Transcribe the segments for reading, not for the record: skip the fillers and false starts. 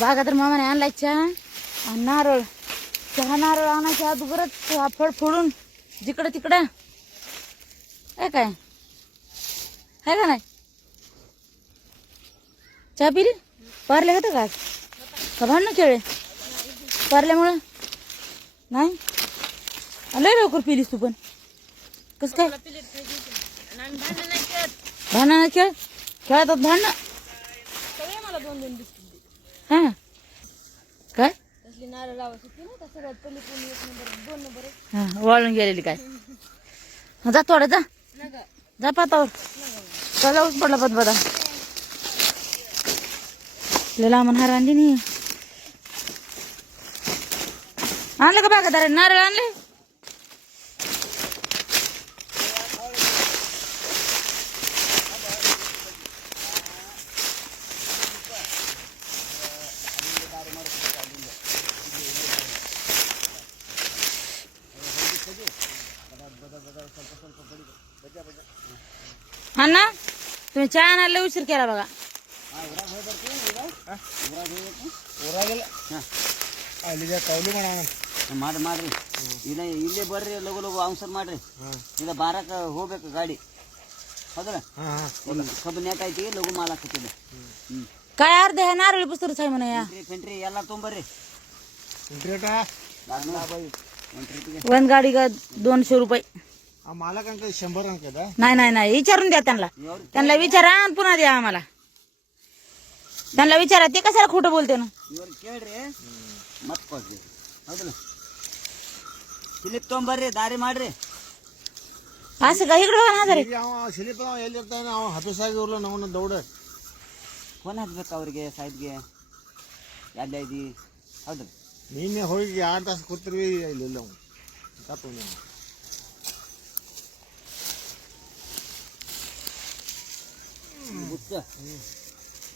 बागा तर मामाने आणलाय चहा आणि नारळ. चहा नारळ आणायच्या अगोदरच फळ फोडून जिकडं तिकडं काय आहे का नाही. चहा पिली पारले होतं का का भांडणं खेळले पारल्यामुळं नाही. लय लवकर पिलीस तू पण कसं काय भांडण नाही खेळ खेळतात भांडणं. हा काय हा वाळून गेलेली काय. जा थोडं जा पातावर चला ऊस पडला बदबदा लांबून हार आणली नाही. आणलं का बागादार नारळ आणले. हा ना तुम्ही चहा आणायला उशीर केला बघा. ಮಾಡ್ರಿ ಇಲ್ಲೇ ಬರ್ರಿ ಲಗು ಲಗು ಅವಸರ ಮಾಡ್ರಿ. ಇಲ್ಲ ಬಾರಕ ಹೋಗ್ಬೇಕು ಗಾಡಿ ಹೌದಲ್ಲ. ಕಬ್ಬು ನೆಟ್ ಐತಿ ಲಗು ಮಾಲಾಕತ್ತಿಲ್ಲ. काय अर्ध आहे नारळी पुस्तक आहे म्हणे. ಫೆಂಟ್ರಿ ಎಲ್ಲ ತೊಂಬರ್ರಿ. वन गाडी का 200 रुपये. मालकांक 100 अंक नाही नाही नाही विचारून द्या त्यांना. त्यांना विचारा आणि पुन्हा द्या आम्हाला. त्यांना विचारा ते कशाला खोटं बोलते ना. ಇವ್ರು ಕೇಳ್ರಿ ಮತ್ ಕೊಡ್ರಿ ಹೌದಲ್ಲ. ಸ್ಲಿಪ್ ತೊಂಬರ್ರಿ ದಾರಿ ಮಾಡ್ರಿ. असं का इकडे बघा ना जरी ಸ್ಲಿಪ್ ಎಲ್ಲಿರ್ತಾನೆ ಅವ ಹತಸಾಗಿ ಇರಲ್ಲ ನಾವು ದೌಡ ಫೋನ್ ಹಚ್ಬೇಕು ಅವ್ರಿಗೆ ಸಾಹೇಬ್ಗೆ ಎಲ್ಲ ಐತಿ ಹೌದಲ್ಲ. ನಿನ್ನೆ ಹೋಗಿ 2 ತಾಸು ಕೂತಿರ್ವಿ ಇಲ್ಲ ಅವ್ನು ತಪ್ಪು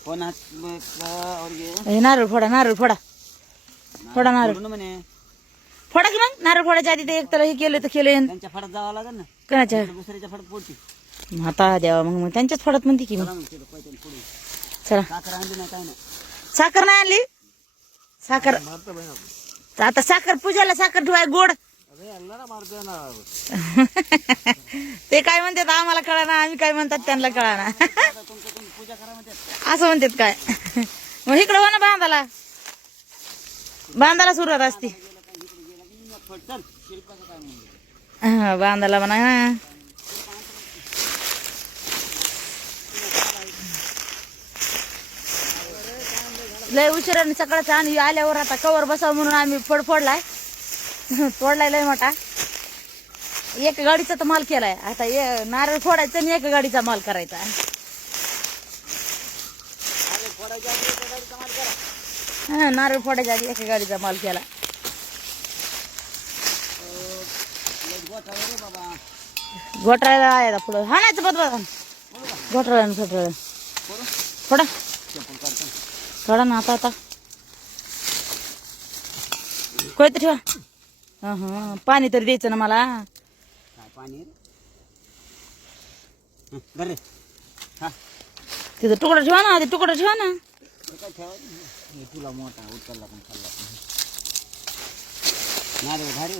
ಫೋನ್ ಹಚ್ಬೇಕು ಅವ್ರಿಗೆ. नारळ फोडा नारळ फोडा फोडा नारळ म्हणे फोडा की मग नारळ फोडायच्या आधी ते एक तर हे केलं तर केलं त्यांच्या फडात जावं लागेल ना. कोणाच्या दुसऱ्याच्या फडात पोटी आता द्यावा मग त्यांच्याच फोडात म्हणते की मग. चला साखर आणली नाही काय नाही. साखर नाही आणली. साखर आता साखर पूजाला साखर ठेवाय गोड. ते काय म्हणतात आम्हाला कळा ना आम्ही काय म्हणतात त्यांना कळा ना. पूजा करा म्हणतात असं म्हणतात काय. मग इकडं हो ना बांधाला बांधाला सुरुवात असते. चल शिल्पाचं काय म्हणतो हा बांधाला म्हणा. लय उशिराने सकाळचा आणि आल्यावर आता कवर बसावं म्हणून आम्ही फड फोडलाय. तोडलाय लय मोठा. एक गाडीचा तर माल केलाय. आता नारळ फोडायचा आणि एक गाडीचा माल करायचा. हा नारळ फोडायच्या आधी एका गाडीचा माल केला. घोटाळ्याला आहे पुढं हाणायचं बदबद घोटाळ्यानं फोटाळ्या फोडा थोडा ना आता कोयत ठेवा. हा पाणी तरी द्यायचं ना मला. पाणी तिथं तुकडा ठेवा ना. ते तुकडा ठेवा ना. तुला मोठा उचलला पण खाल्ला नारळ भारी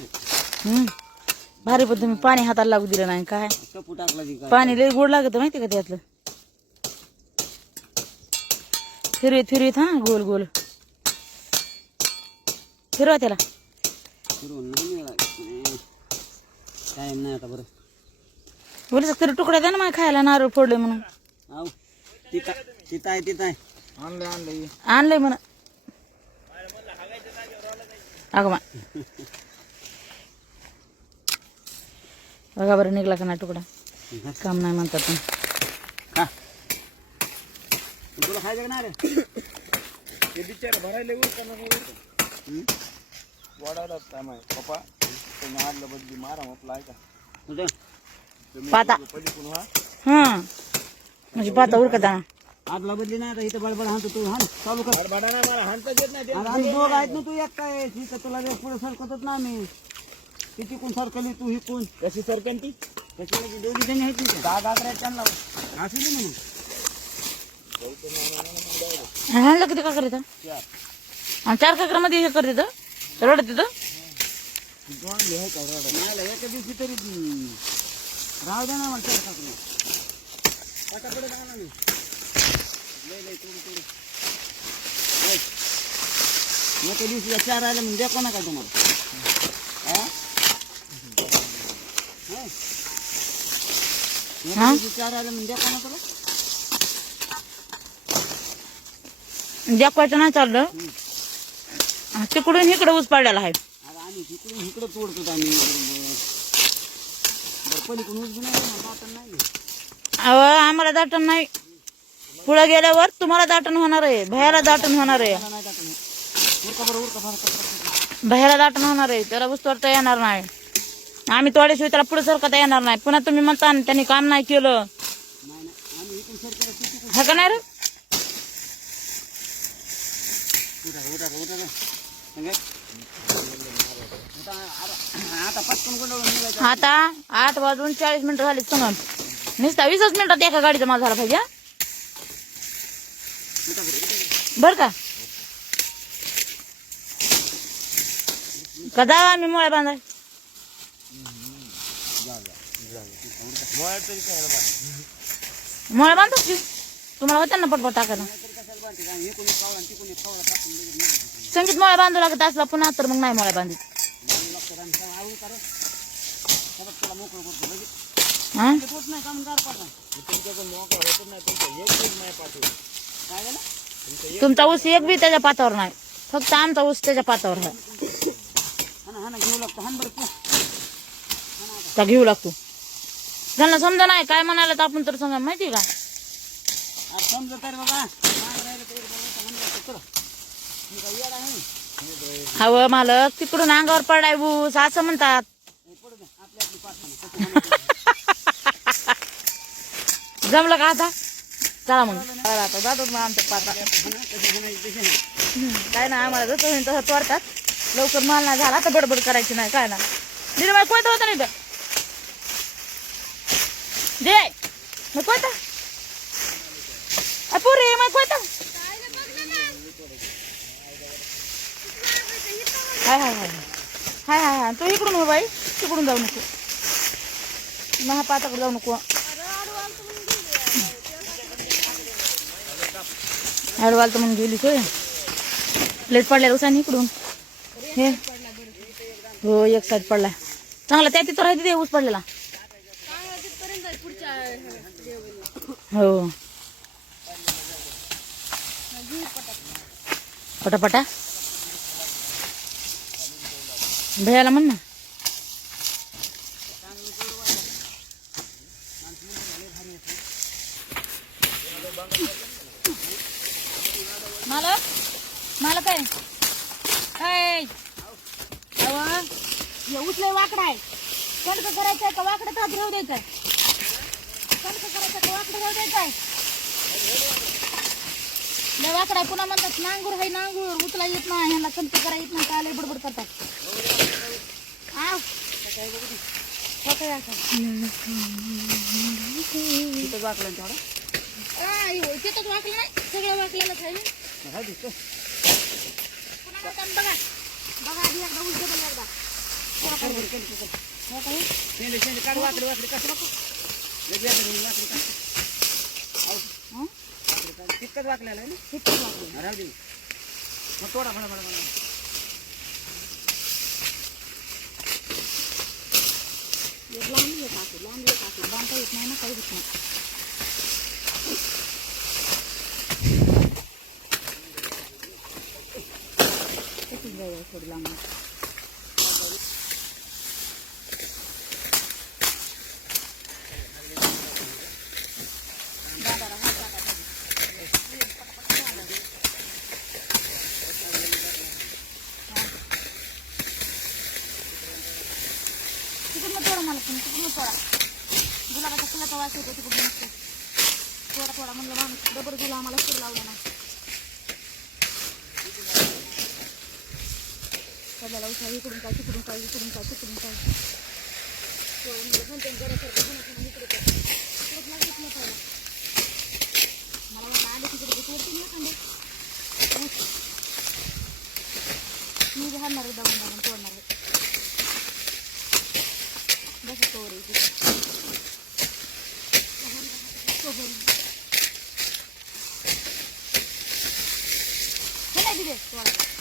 भारी पण तुम्ही पाणी हाताला लागू दिलं नाही काय. टपू टाकला पाणी लय गोड लागत माहिती का त्यातलं. फिरवीत फिरवीत हा गोल गोल फिरवा त्याला. फिरवून नाही टाइम नाही आता. बरं बोलायचं तरी तुकडा द्या ना मला खायला नारळ फोडले म्हणून. आव तिथं आहे आणलंय म्हणा. अगं मा बघा बरं निघला का नाही तुकडा. काम नाही म्हणतात पण. तुला खायचं ना रे ते बिचारा भरायला वाढायला काम आहे पप्पा. तुम्ही आणलं बदली मारा म्हटलं आहे का पाता हा म्हणजे पाता उरकत ना. आदला बदली नाही आता इथं बडबड हाणतो तू. हाण चालू कर. बडाना मला हाणता येत नाही. आणि दोघ आहेत ना तू एक काय इथं तुला पुढे सरकतच ना मी. किती कोण सरकली तू ही कोण कशी सरकन ती त्याच्यामध्ये दोघी जणी आहेत ना. 10 त्यांना असू दे ना मग. ह्यांना किती काकर येतं 4 आणि 4 काकरामध्ये हे करत येतं रडत येतं मला एका दिवशी तरी राहू द्या ना मला 4 काकडी पटापट टाका ना मी लय थोडी एका दिवशी 4 आले म्हणजे द्या कोणा काय तुम्हाला हा 4 आले म्हणजे द्या कोणा तुला जॅकवायचं नाही चाललं तिकडून इकडे ऊस पडलेला आहे अरे आम्ही इकडून इकडं तोडतो आम्ही बरं पलीकडून ऊस बी नाही ना दाटण नाही अहो आम्हाला दाटण नाही पुढे गेल्यावर तुम्हाला दाटण होणार आहे भयाला दाटण होणार आहे नाही दाटण उरका बरं भयाला दाटण होणार आहे त्याला ऊस तोडता येणार नाही आम्ही तोड्याशिवाय त्याला पुढे सरकता येणार नाही पुन्हा तुम्ही म्हणता ना त्यांनी काम नाही केलं नाही आम्ही इकडून सरकार हा का नाही रे आता पटकन गुंडाळून निघायचं आता 8:40 झाले सांगा नुसता 20 मिनिटात एका गाडीचा माल झाला पाहिजे बर का कदा आम्ही मोळ्या बांधाय मोळ्या बांधतो की तुम्हाला होत्या ना पटपट टाकायला संगीत मोळ्या बांधू लागत असला पुन्हा तर मग नाही मोळ्या बांधित हा तुमचा ऊस एक बी त्याच्या पातावर नाही फक्त आमचा ऊस त्याच्या पातावर आहे घेऊ लागतो हान बरं त्या घेऊ लागतो त्यांना समजा नाही काय म्हणायला तर आपण तर सांगा माहिती का समजा तर बाबा हवं मालक तिकडून अंगावर पडाय ऊस असं म्हणतात जमलं का आता चला मग आता जातो मग आमच्या पाता काय ना आम्हाला जसं होईल तसं तोडतात लवकर माल नाही झाला तर बडबड करायची नाही काय ना निर्मळ कोणतं होतं नाही तर दे मग कोणतं पुरे मग कोणतं हाय हाय हाय हाय हाय हाय तू इकडून हो बाई तिकडून जाऊ नको महा पाताकडे जाऊ नको अडवाल तर म्हणून गेली होय प्लेट पडल्या उसाने इकडून हे हो एक साईड पडला चांगला त्या तिथं राहते ते ऊस पडलेला हो पटापटा भैयाला म्हण ना मालक मालक आहे उचलाय वाकडा आहे कणक करायचंय का वाकडं तर राहू द्यायचंय कणक करायचं का वाकडं राहू द्यायचंय लय वाकडा आहे पुन्हा म्हणतात नांगूर आहे नांगूर उचला येत नाही ह्यांना कणक करा येत नाही काय लय बडबड करतात तिथं वाकलं तेवढं तिथंच वाकलं नाही सगळं वाकलेलंच आहे पुन्हा बघा बघा आधी एकदा उलटे पण एकदा वाकडे वाकडे कसं नको तितकंच वाकलेलं आहे ना तिथंच वाकलं राहू दे मग थोडा फळा फळा लांब येत बांधता येत नाही ना काही होत नाही थोडी लांब तिकडून थोडा मला तिकडून थोडा गुलाबाचा फुलाचा वास येतो तिकडून मस्त थोडा थोडा म्हणलं माणूस डबर गुला आम्हाला सूर लावला नाही सध्याला उठा इकडून काय तिकडून काय इकडून काय तिकडून काय मला वाटलं आले तिकडे हाणणार आहे दमून दमून तोडणार आहे बस कवर आहे तिथे हे नाही दिले तोडायला